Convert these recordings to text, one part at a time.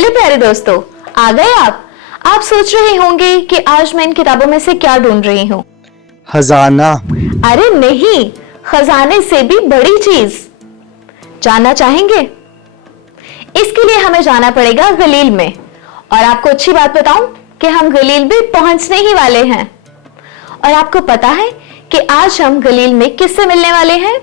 चले प्यारे दोस्तों, आ गए आप सोच रहे होंगे कि आज मैं इन किताबों में से क्या ढूंढ रही हूँ। खजाना। अरे नहीं, खजाने से भी बड़ी चीज। जानना चाहेंगे? इसके लिए हमें जाना पड़ेगा गलील में। और आपको अच्छी बात बताऊं कि हम गलील में पहुंचने ही वाले हैं। और आपको पता है कि आज हम गलील में किससे मिलने वाले हैं?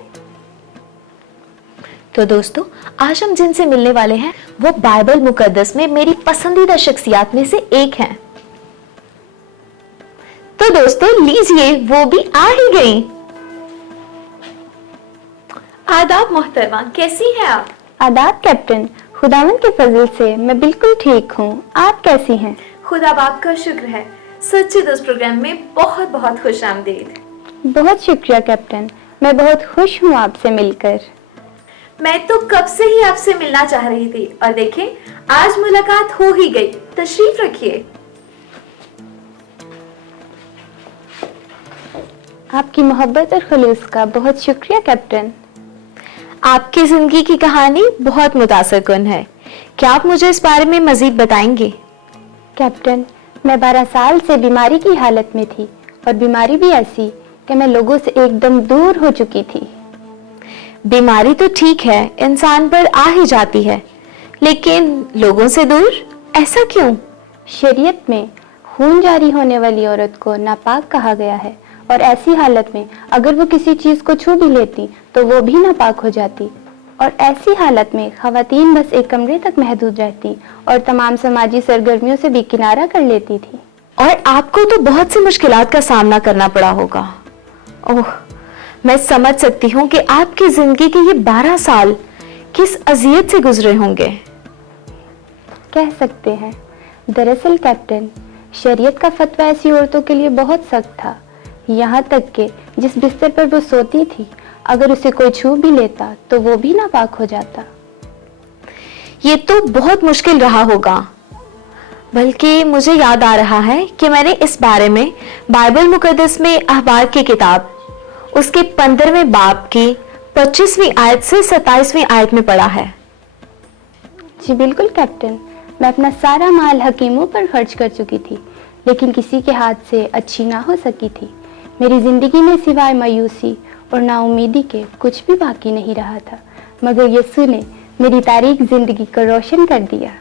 तो दोस्तों, आज हम जिनसे मिलने वाले हैं वो बाइबल मुकद्दस में मेरी पसंदीदा शख्सियत में से एक हैं। तो दोस्तों लीजिए, वो भी आ ही गई। आदाब मोहतरमा, कैसी हैं आप? आदाब कैप्टन, खुदावंद के फजल से मैं बिल्कुल ठीक हूँ। आप कैसी हैं? खुदा बाप का शुक्र है। सच्चे दोस्त प्रोग्राम में बहुत बहुत खुश आमदीद। बहुत शुक्रिया कैप्टन, मैं बहुत खुश हूँ आपसे मिलकर। मैं तो कब से ही आपसे मिलना चाह रही थी और देखें, आज मुलाकात हो ही गई। तशरीफ रखिए। आपकी मोहब्बत और खलूस का बहुत शुक्रिया कैप्टन। आपकी जिंदगी की कहानी बहुत मुतासिरकुन है। क्या आप मुझे इस बारे में मजीद बताएंगे? कैप्टन, मैं 12 साल से बीमारी की हालत में थी और बीमारी भी ऐसी कि मैं लोगों से एकदम दूर हो चुकी थी। बीमारी तो ठीक है, इंसान पर आ ही जाती है, लेकिन लोगों से दूर ऐसा क्यों? शरीयत में खून जारी होने वाली औरत को नापाक कहा गया है और ऐसी हालत में अगर वो किसी चीज को छू भी लेती तो वो भी नापाक हो जाती। और ऐसी हालत में खवातीन बस एक कमरे तक महदूद रहती और तमाम समाजी सरगर्मियों से भी किनारा कर लेती थी। और आपको तो बहुत सी मुश्किलात का सामना करना पड़ा होगा। ओह, मैं समझ सकती हूँ कि आपकी जिंदगी के ये 12 साल किस अजियत से गुजरे होंगे। कह सकते हैं। दरअसल कैप्टन, शरीयत का फतवा ऐसी औरतों के लिए बहुत सख्त था, यहाँ तक कि जिस बिस्तर पर वो सोती थी अगर उसे कोई छू भी लेता तो वो भी नापाक हो जाता। ये तो बहुत मुश्किल रहा होगा। बल्कि मुझे याद आ रहा है कि मैंने इस बारे में बाइबल मुकद्दस में अखबार की किताब उसके 15वें बाब की 25वीं आयत से 27वीं आयत में पढ़ा है। जी बिल्कुल कैप्टन, मैं अपना सारा माल हकीमों पर खर्च कर चुकी थी, लेकिन किसी के हाथ से अच्छी ना हो सकी थी। मेरी जिंदगी में सिवाय मायूसी और नाउमीदी के कुछ भी बाकी नहीं रहा था, मगर यीशु ने मेरी तारीक जिंदगी को रोशन कर दिया।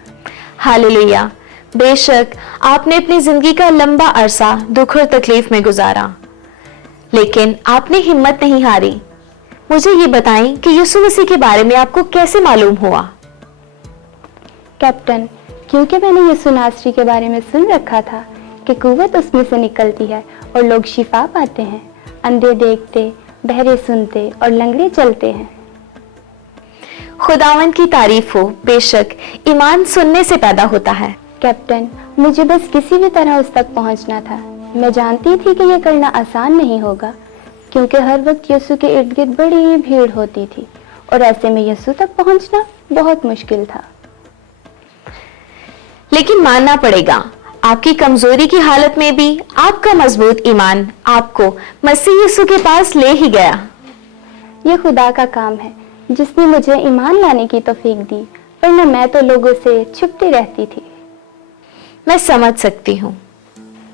हालेलुया। बेशक आपने अपनी जिंदगी का लंबा अरसा दुख और तकलीफ में गुजारा, लेकिन आपने हिम्मत नहीं हारी। मुझे ये बताएं कि यीशु मसीह के बारे में आपको कैसे मालूम हुआ? कैप्टन, क्योंकि मैंने यीशु नासरी के बारे में सुन रखा था कि कुव्वत उसमें से निकलती है और लोग शिफा पाते हैं, अंधे देखते, बहरे सुनते और लंगड़े चलते हैं। खुदावंद की तारीफ हो। बेशक ईमान सुनने से पैदा होता है। कैप्टन, मुझे बस किसी भी तरह उस तक पहुंचना था। मैं जानती थी कि यह करना आसान नहीं होगा, क्योंकि हर वक्त यीशु के इर्द गिर्द बड़ी भीड़ होती थी और ऐसे में यीशु तक पहुंचना बहुत मुश्किल था। लेकिन मानना पड़ेगा, आपकी कमजोरी की हालत में भी आपका मजबूत ईमान आपको मसीह यीशु के पास ले ही गया। ये खुदा का काम है जिसने मुझे ईमान लाने की तौफीक दी, वरना मैं तो लोगों से छुपती रहती थी। मैं समझ सकती हूँ।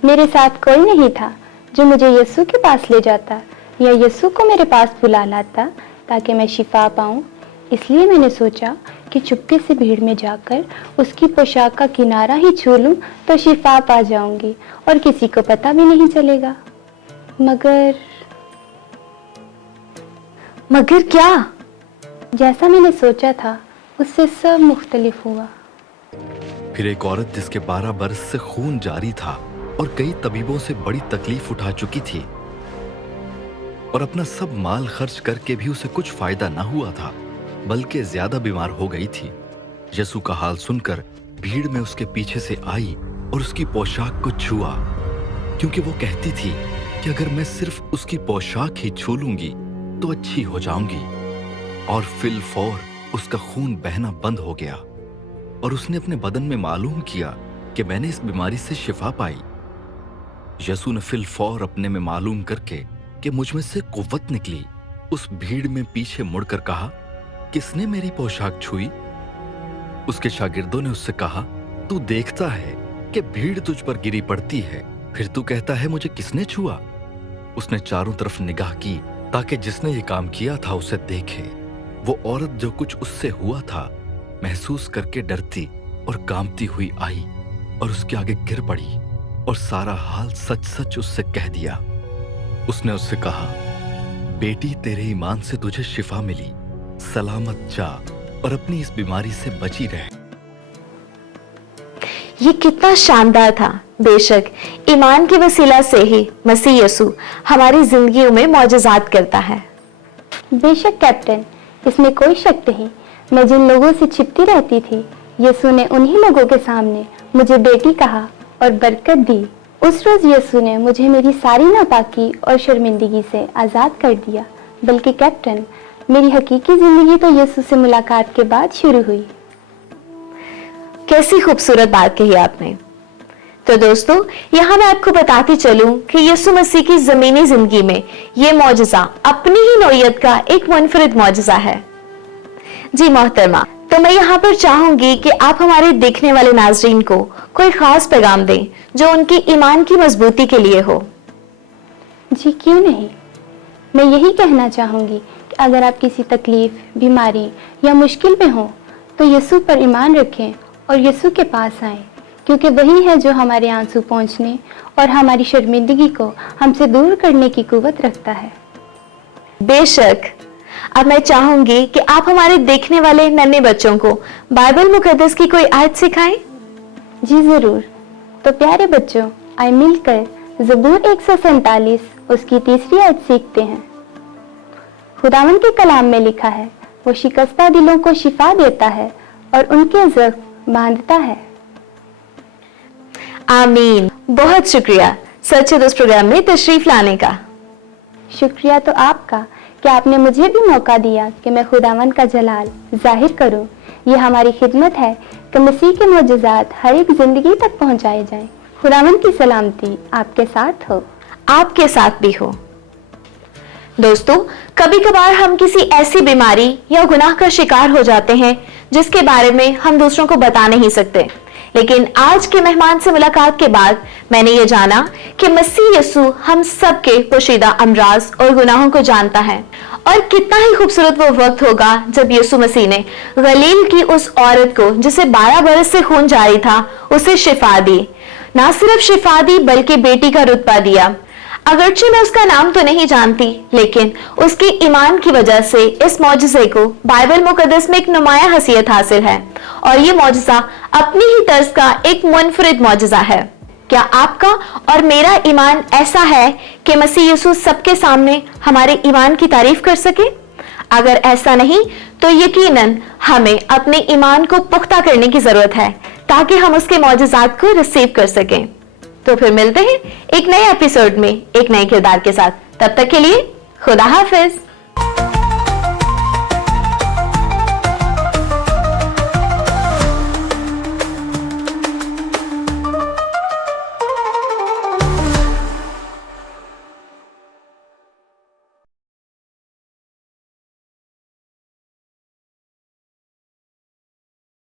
मेरे साथ कोई नहीं था जो मुझे यीशु के पास ले जाता या यीशु को मेरे पास बुला लाता ताकि मैं शिफा पाऊं। इसलिए मैंने सोचा कि चुपके से भीड़ में जाकर उसकी पोशाक का किनारा ही छू लूं तो शिफा पा जाऊंगी और किसी को पता भी नहीं चलेगा। मगर क्या? जैसा मैंने सोचा था उससे सब मुख्तलिफ हुआ। फिर एक औरत जिसके 12 बरस से खून जारी था और कई तबीबों से बड़ी तकलीफ उठा चुकी थी और अपना सब माल खर्च करके भी उसे कुछ फायदा ना हुआ था, बल्कि ज्यादा बीमार हो गई थी। यीशु का हाल सुनकर भीड़ में उसके पीछे से आई और उसकी पोशाक को छुआ, क्योंकि वो कहती थी कि अगर मैं सिर्फ उसकी पोशाक ही छू लूंगी तो अच्छी हो जाऊंगी। और फिल फौर उसका खून बहना बंद हो गया और उसने अपने बदन में मालूम किया कि मैंने इस बीमारी से शिफा पाई। यीशु ने फिल फौर अपने में मालूम करके कि मुझ में से कुव्वत निकली, उस भीड़ में पीछे मुड़कर कहा, किसने मेरी पोशाक छुई? उसके शागिर्दों ने उससे कहा, तू देखता है कि भीड़ तुझ पर गिरी पड़ती है, फिर तू कहता है मुझे किसने छुआ? उसने चारों तरफ निगाह की ताकि जिसने ये काम किया था उसे देखे। वो औरत जो कुछ उससे हुआ था महसूस करके डरती और कांपती हुई आई और उसके आगे गिर पड़ी और सारा हाल सच सच उससे कह दिया। उसने उससे कहा, बेटी तेरे ईमान से तुझे शिफा मिली, सलामत जा और अपनी इस बीमारी से बची रह। ये कितना शानदार था। बेशक ईमान के वसीला से ही मसीह यीशु हमारी जिंदगियों में मौजज़ात करता है। बेशक कैप्टन, इसमें कोई शक नहीं। मैं जिन लोगों से छिपती रहती थी, यीशु ने उन्हीं लोगों के सामने मुझे बेटी कहा और बरकत दी। उस रोज यीशु ने मुझे मेरी सारी नापाकी और शर्मिंदगी से आज़ाद कर दिया। बल्कि कैप्टन, मेरी हकीकी जिंदगी तो यीशु से मुलाकात के बाद शुरू हुई। कैसी खूबसूरत बात कही आपने। तो दोस्तों, यहाँ मैं आपको बताती चलूं कि यीशु मसीह की जमीनी जिंदगी में ये मौजज़ा अपनी ही नौयत का एक मुनफरिद मौजज़ा है। जी मोहतरमा, तो मैं यहाँ पर चाहूंगी कि आप हमारे देखने वाले नाजरीन को कोई खास पैगाम दें जो उनकी ईमान की मजबूती के लिए हो। जी क्यों नहीं, मैं यही कहना चाहूंगी कि अगर आप किसी तकलीफ, बीमारी या मुश्किल में हो तो यीशु पर ईमान रखें और यीशु के पास आएं, क्योंकि वही है जो हमारे आंसू पहुंचने और हमारी शर्मिंदगी को हमसे दूर करने की कुव्वत रखता है। बेशक। अब मैं चाहूंगी कि आप हमारे देखने वाले नन्हे बच्चों को बाइबल मुकद्दस की कोई आयत सिखाएं। जी जरूर। तो प्यारे बच्चों, आइए मिलकर ज़बूर 147 उसकी 3री आयत सीखते हैं। खुदावन के कलाम में लिखा है, वो शिकस्ता दिलों को शिफा देता है और उनके ज़ख्म बांधता है। आमीन। बहुत शुक्रिया सच्चे दोस्त प्रोग्राम में तशरीफ लाने का। शुक्रिया तो आपका कि आपने मुझे भी मौका दिया कि मैं खुदावन का जलाल जाहिर करूं। ये हमारी खिदमत है कि मसीह के मोजज़ात हर एक जिंदगी तक पहुंचाए जाएं। खुदावन की सलामती आपके साथ हो। आपके साथ भी हो। दोस्तों, कभी कभार हम किसी ऐसी बीमारी या गुनाह का शिकार हो जाते हैं जिसके बारे में हम दूसरों को बता नहीं सकते। लेकिन आज के मेहमान से मुलाकात के बाद मैंने ये जाना कि मसीह यीशु हम सबके पोशीदा अमराज और गुनाहों को जानता है। और कितना ही खूबसूरत वो वक्त होगा जब यीशु मसीह ने गलील की उस औरत को जिसे 12 बरस से खून जारी था उसे शिफा दी। ना सिर्फ शिफा दी बल्कि बेटी का रुतबा दिया। अगरचे मैं उसका नाम तो नहीं जानती, लेकिन उसके ईमान की वजह से इस मौजज़े को बाइबल मुकद्दस में एक नुमाया हसीयत हासिल है और ये मौजज़ा अपनी ही तर्ज का एक मुनफरिद मौजज़ा है। क्या आपका और मेरा ईमान ऐसा है कि मसीह यीशु सबके सामने हमारे ईमान की तारीफ कर सके? अगर ऐसा नहीं तो यकीनन हमें अपने ईमान को पुख्ता करने की जरूरत है ताकि हम उसके मौजज़ात को रिसीव कर सकें। तो फिर मिलते हैं एक नए एपिसोड में एक नए किरदार के साथ। तब तक के लिए खुदा हाफिज।